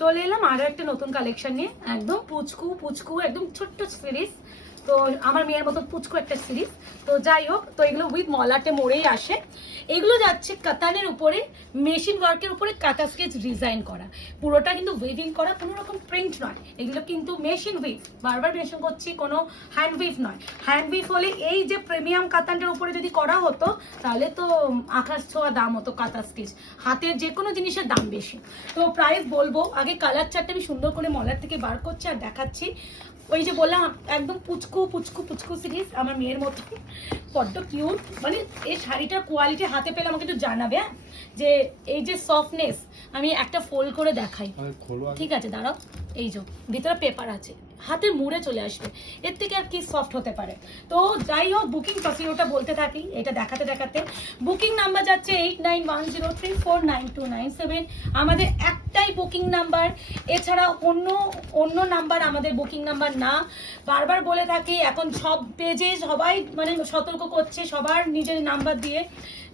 চলে এলাম আরো একটা নতুন কালেকশন নিয়ে, একদম পুচকু পুচকু একদম ছোট্ট সিরিজ। তো আমার মেয়ের মতো পুচকু একটা সিরিজ। তো যাই হোক, তো এগুলো উইথ মলাটে মোড়েই আসে। এগুলো যাচ্ছে কাতানের উপরে, মেশিন ওয়ার্কের উপরে কাটা স্কেচ ডিজাইন করা, পুরোটা কিন্তু উইভিং করা, কোনো রকম প্রিন্ট নয়। এগুলো কিন্তু মেশিন উইভ, বারবার মেনশন করছি, কোনো হ্যান্ড উইভ নয়। হ্যান্ড উইভ হলে এই যে প্রিমিয়াম কাতানটার উপরে যদি করা হতো তাহলে তো আকাশ ছোঁয়া দাম হতো কাটা স্কেচ। হাতের যে কোনো জিনিসের দাম বেশি। তো প্রাইস বলবো, আগে কালার চারটা আমি সুন্দর করে মলার থেকে বার করছি আর দেখাচ্ছি। ওই যে বললাম একদম পুচকু পুচকু পুচকু সিরিজ, আমার মেয়ের মতো বড্ড কিউট। মানে এই শাড়িটার কোয়ালিটি হাতে পেলে আমাকে একটু জানাবে, হ্যাঁ, যে এই যে সফটনেস। আমি একটা ফোল্ড করে দেখাই, ঠিক আছে? দাঁড়াও, এই যে ভিতরে পেপার আছে, হাতের মুড়ে চলে আসবে, এর থেকে আর কি সফট হতে পারে। তো যাই হোক, বুকিং প্রসিডিওরটা বলতে থাকি এটা দেখাতে দেখাতে। বুকিং নাম্বার যাচ্ছে 8910349297। আমাদের একটাই বুকিং নাম্বার, এছাড়া অন্য নাম্বার আমাদের বুকিং নাম্বার না। বারবার বলে থাকি, এখন সব পেজে সবাই মানে সতর্ক করছে সবার নিজের নাম্বার দিয়ে।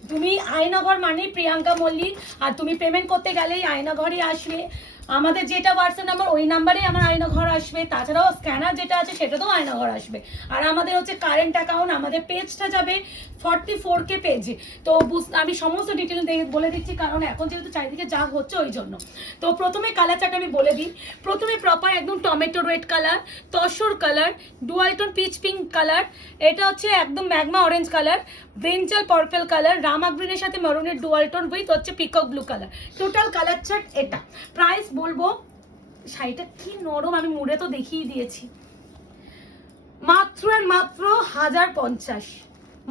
তুমি আয়নাঘর মানে প্রিয়াঙ্কা মল্লিক, আর তুমি পেমেন্ট করতে গেলেই আয়নাঘরই আসবে। আমাদের যেটা হোয়াটসঅ্যাপ নাম্বার ওই নাম্বারেই আমার আয়নাঘর আসবে, তাছাড়াও স্ক্যানার যেটা আছে সেটাতেও আয়নাঘর আসবে। আর আমাদের হচ্ছে কারেন্ট অ্যাকাউন্ট, আমাদের পেজটা যাবে 44K পেজে। তো আমি সমস্ত ডিটেল বলে দিচ্ছি, কারণ এখন যেহেতু চারিদিকে যা হচ্ছে ওই জন্য। তো প্রথমে কালার চার্ট আমি বলে দিই। প্রথমে প্রপার একদম tomato red colour, tussar colour, dualtone peach pink colour, এটা হচ্ছে একদম magma orange colour, brinjal purple colour, Rama গ্রিনের সাথে মেরুনের ডুয়ালটন উইথ হচ্ছে peacock blue colour. Total colour chart এটা। প্রাইস বলবো, শাড়িটা কি নরম, আমি মুড়ে তো দেখিয়ে দিয়েছি। মাত্র আর মাত্র 1050,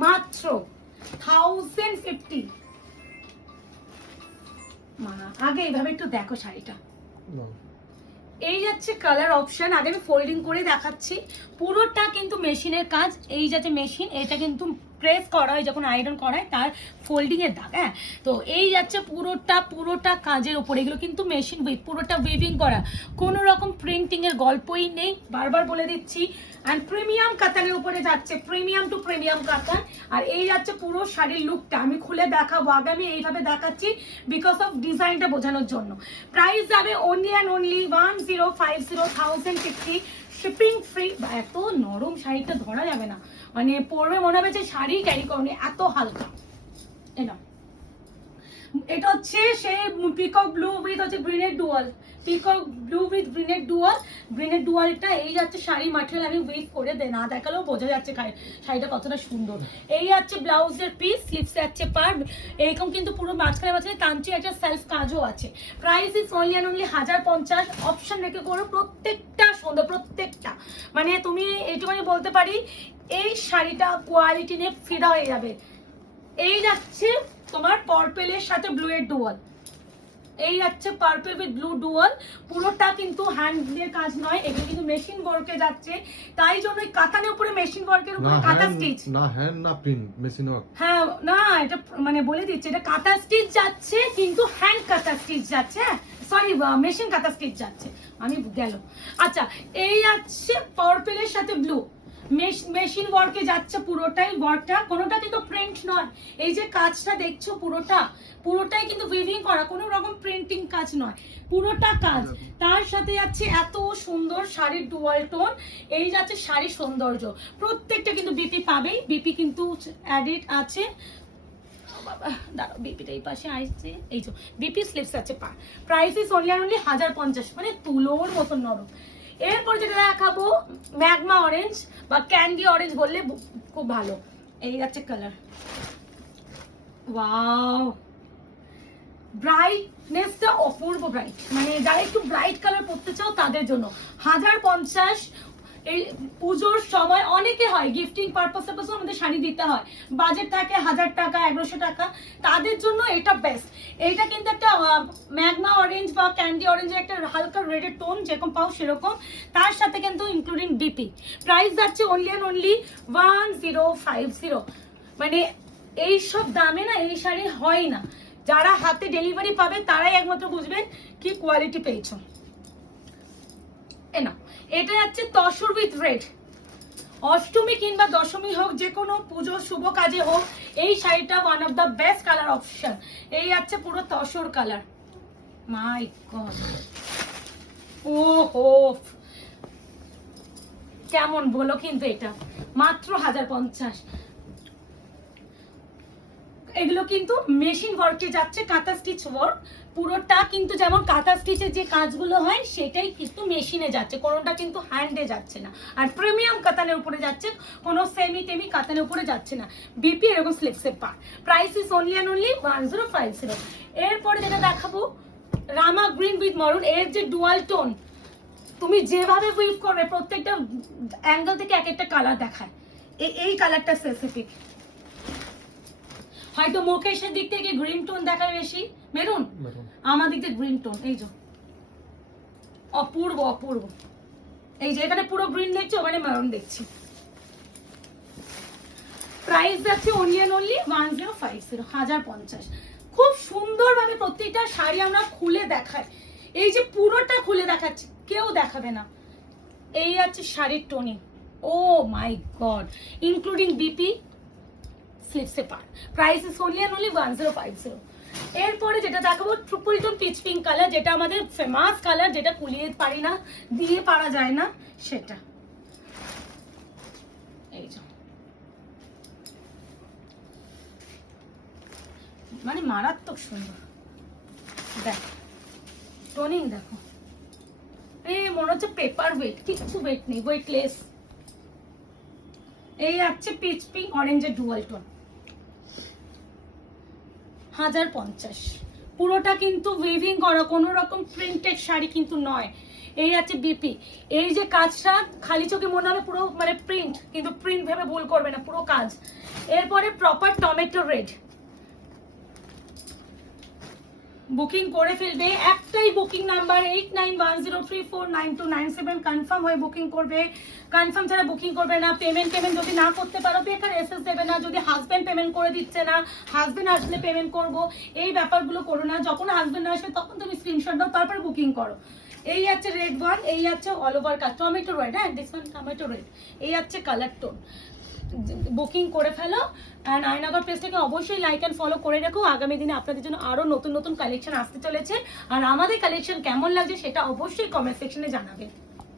মাত্র 1050। মা আগে এইভাবে একটু দেখো শাড়িটা। এই যাচ্ছে কালার অপশন, আগে আমি ফোল্ডিং করে দেখাচ্ছি। পুরোটা কিন্তু মেশিনের কাজ। এই যাচ্ছে মেশিন, এটা কিন্তু প্রেস করা হয় যখন আয়রন করায় তার ফোল্ডিং এর দাগ। হ্যাঁ, তো এই যাচ্ছে পুরোটা কাজের উপর। এগুলো কিন্তু মেশিন উইভ, পুরোটা উইভিং করা, কোনো রকম প্রিন্টিং এর গল্পই নেই, বারবার বলে দিচ্ছি। অ্যান্ড প্রিমিয়াম কাতানের উপরে যাচ্ছে, প্রিমিয়াম টু প্রিমিয়াম কাতান। আর এই যাচ্ছে পুরো শাড়ির লুকটা, আমি খুলে দেখাবো, আগে আমি এইভাবে দেখাচ্ছি বিকজ অফ ডিজাইনটা বোঝানোর জন্য। প্রাইস যাবে only and only 1050 shipping free. এত নরম শাড়িটা ধরা যাবে না, মানে পরবে মনে হবে যে শাড়ি ক্যারি করনি, এত হালকা। এটা হচ্ছে সেই পিকক ব্লু উইথ হচ্ছে গ্রিনের ডুয়াল, পিকক ব্লু উইথ গ্রিনের ডুয়াল। গ্রিনের ডুয়ালটা এই যাচ্ছে শাড়ি ম্যাটেরিয়াল, আমি উইথ করে না দেখালেও বোঝা যাচ্ছে শাড়িটা কতটা সুন্দর। এই যাচ্ছে ব্লাউজের পিস, স্লিভস যাচ্ছে পার, এরকম কিন্তু পুরো মাঝখানে তান্ত্রিক একটা সেলফ কাজও আছে। Price is only and only 1050। Option রেখে করো, প্রত্যেকটা সুন্দর, প্রত্যেকটা। মানে তুমি এইটুখানি বলতে পারি, এই শাড়িটা কোয়ালিটি নিয়ে ফিদা হয়ে যাবে। এই যাচ্ছে তোমার পার্পেলের সাথে ব্লু এর ডুয়াল, এই যাচ্ছে পার্পল উইথ ব্লু ডুয়াল। পুরোটা কিন্তু হ্যান্ডের কাজ নয়, এগুলো কিন্তু মেশিন ওয়ার্কে যাচ্ছে। তাই জন্য কাতানের উপরে মেশিন ওয়ার্কের উপরে কাটা স্টিচ, না হ্যান্ড না প্রিন্ট, মেশিন ওয়ার্ক। হ্যাঁ, না এটা মানে বলে দিচ্ছি, এটা কাটা স্টিচ যাচ্ছে কিন্তু হ্যান্ড কাটা স্টিচ যাচ্ছে, সরি মেশিন কাটা স্টিচ যাচ্ছে, আমি গেল। আচ্ছা, এই যাচ্ছে পার্পলের সাথে ব্লু, মেশিন ওয়ার্কে যাচ্ছে পুরোটাই। ওয়ার্কটা কোনোটা কিন্তু প্রিন্ট নয়, এই যে কাজটা দেখছো পুরোটাই কিন্তু উইভিং করা, কোনো রকম প্রিন্টিং কাজ নয়, পুরোটা কাজ। তার সাথে যাচ্ছে এত সুন্দর শাড়ির ডুয়াল টোন, এই যাচ্ছে শাড়ির সৌন্দর্য। প্রত্যেকটা কিন্তু বিপি পাবেই, বিপি কিন্তু অ্যাডিড আছে। দাঁড়াও, বিপিটা এই পাশে আসছে, এই যে বিপি স্লিভস আছে পা। প্রাইস ইজ অনলি অনলি 1050, মানে তুলোর মতন নরম। এরপর যেটা দেখাবো ম্যাগমা অরেঞ্জ বা ক্যান্ডি অরেঞ্জ বললে খুব ভালো। এই যাচ্ছে কালার, ওয়াও, ব্রাইটনেসটা অপূর্ব ব্রাইট, মানে যারা একটু ব্রাইট কালার পরতে চাও তাদের জন্য 1050। এই পুজোর সময় অনেকে হয় গিফটিং পারপাসে আমাদের শাড়ি দিতে হয়, বাজেট থাকে 1000 টাকা 1100 টাকা, তাদের জন্য এটা বেস্ট। এইটা কিন্তু একটা ম্যাগমা অরেঞ্জ বা ক্যান্ডি অরেঞ্জের একটা হালকা রেডের টোন, যেরকম পাও সেরকম, তার সাথে কিন্তু ইনক্লুডিং বিপি। প্রাইস যাচ্ছে অনলি অ্যান্ড অনলি 1050। মানে এই সব দামে না এই শাড়ি হয় না, যারা হাতে ডেলিভারি পাবে তারাই একমাত্র বুঝবেন কি কোয়ালিটি পেয়েছো। না, এটা যাচ্ছে তসর উইথ রেড। অষ্টমী কিংবা দশমী হোক, যে কোনো পুজো শুভ কাজে হোক, এই শাড়িটা one of the best colour option. এই যাচ্ছে পুরো তসর কালার, মাই গড, ওহো, কেমন বলো কিন্তু এটা মাত্র 1050। এগুলো কিন্তু মেশিন ওয়ার্কে যাচ্ছে, কাঁথা স্টিচ ওয়ার্ক পুরোটা কিন্তু, যেমন কাঁথা স্টিচের যে কাজগুলো হয় সেটাই কিন্তু মেশিনে যাচ্ছে, কোনোটা কিন্তু হ্যান্ডে যাচ্ছে না। আর প্রিমিয়াম কাতানের উপরে যাচ্ছে, কোনো সেমি টেমি কাতানের উপরে যাচ্ছে না। বিপি এরকম স্লিপসের per, price is only and only 1050। এরপরে যেটা দেখাবো রামা গ্রিন উইথ মরুন, এর যে ডুয়াল টোন, তুমি যেভাবে উইভ করবে প্রত্যেকটা অ্যাঙ্গেল থেকে এক একটা কালার দেখায়। এই কালারটা স্পেসিফিক, হয়তো মুকেশের দিক থেকে গ্রিন টোন দেখায় বেশি, মেরুন, আমার দিক থেকে গ্রিন টোন। এই যে অপূর্ব অপূর্ব, এই যে এখানে পুরো গ্রিন দেখছি, ওখানে মেরুন দেখছি। প্রাইস যাচ্ছে অনলি অ্যান্ড অনলি 1050, 1050। খুব সুন্দরভাবে প্রত্যেকটা শাড়ি আমরা খুলে দেখাই, এই যে পুরোটা খুলে দেখাচ্ছি, কেউ দেখাবে না। এই আছে শাড়ির toning, oh my God, including BP স্লিপসে per, price is only and only 1050। এরপরে যেটা দেখাবো triple tone peach pink colour, যেটা আমাদের ফেমাস কালার, যেটা কুলিয়ে পারি না, দিয়ে পারা যায় না সেটা। এই যে মানে মারাত্মক সুন্দর, দেখ টোনিং দেখো, এই মনে হচ্ছে পেপার ওয়েট, কিচ্ছু ওয়েট নেই, ওয়েটলেস। এই আছে পিচ পিঙ্ক অরেঞ্জের ডুয়াল টোন, 1050। পুরোটা কিন্তু উইভিং করা, কোনো রকম প্রিন্টেড শাড়ি কিন্তু নয়। এই আছে বিপি, এই যে কাজটা খালি চোখে মনে হবে পুরো মানে প্রিন্ট, কিন্তু প্রিন্ট ভেবে ভুল করবে না, পুরো কাজ। এরপরে প্রপার টমেটো রেড, বুকিং করে ফেলবে, একটাই বুকিং নাম্বার 8910349297, কনফার্ম হয়ে বুকিং করবে। কনফার্ম ছাড়া বুকিং করবে না। পেমেন্ট যদি না করতে পারো বেকার এসএস দেবে না, যদি হাজবেন্ড পেমেন্ট করে দিচ্ছে না, হাজবেন্ড আসলে পেমেন্ট করব, এই ব্যাপারগুলো করো না। যখন হাজবেন্ড আসবে তখন তুমি স্ক্রিনশট দাও, তারপর বুকিং করো। এই আছে রেড ওয়ান, এই আছে অল ওভার কাজ টমেটো রেড, হ্যাঁ দিস ওয়ান টমেটো রেড, এই আছে কালার টোন। বুকিং করে ফেলো। অ্যান্ড আয়নাগর পেজটাকে অবশ্যই লাইক অ্যান্ড ফলো করে রাখো, আগামী দিনে আপনাদের জন্য আরো নতুন নতুন কালেকশন আসতে চলেছে। আর আমাদের কালেকশন কেমন লাগছে সেটা অবশ্যই কমেন্ট সেকশনে জানাবেন।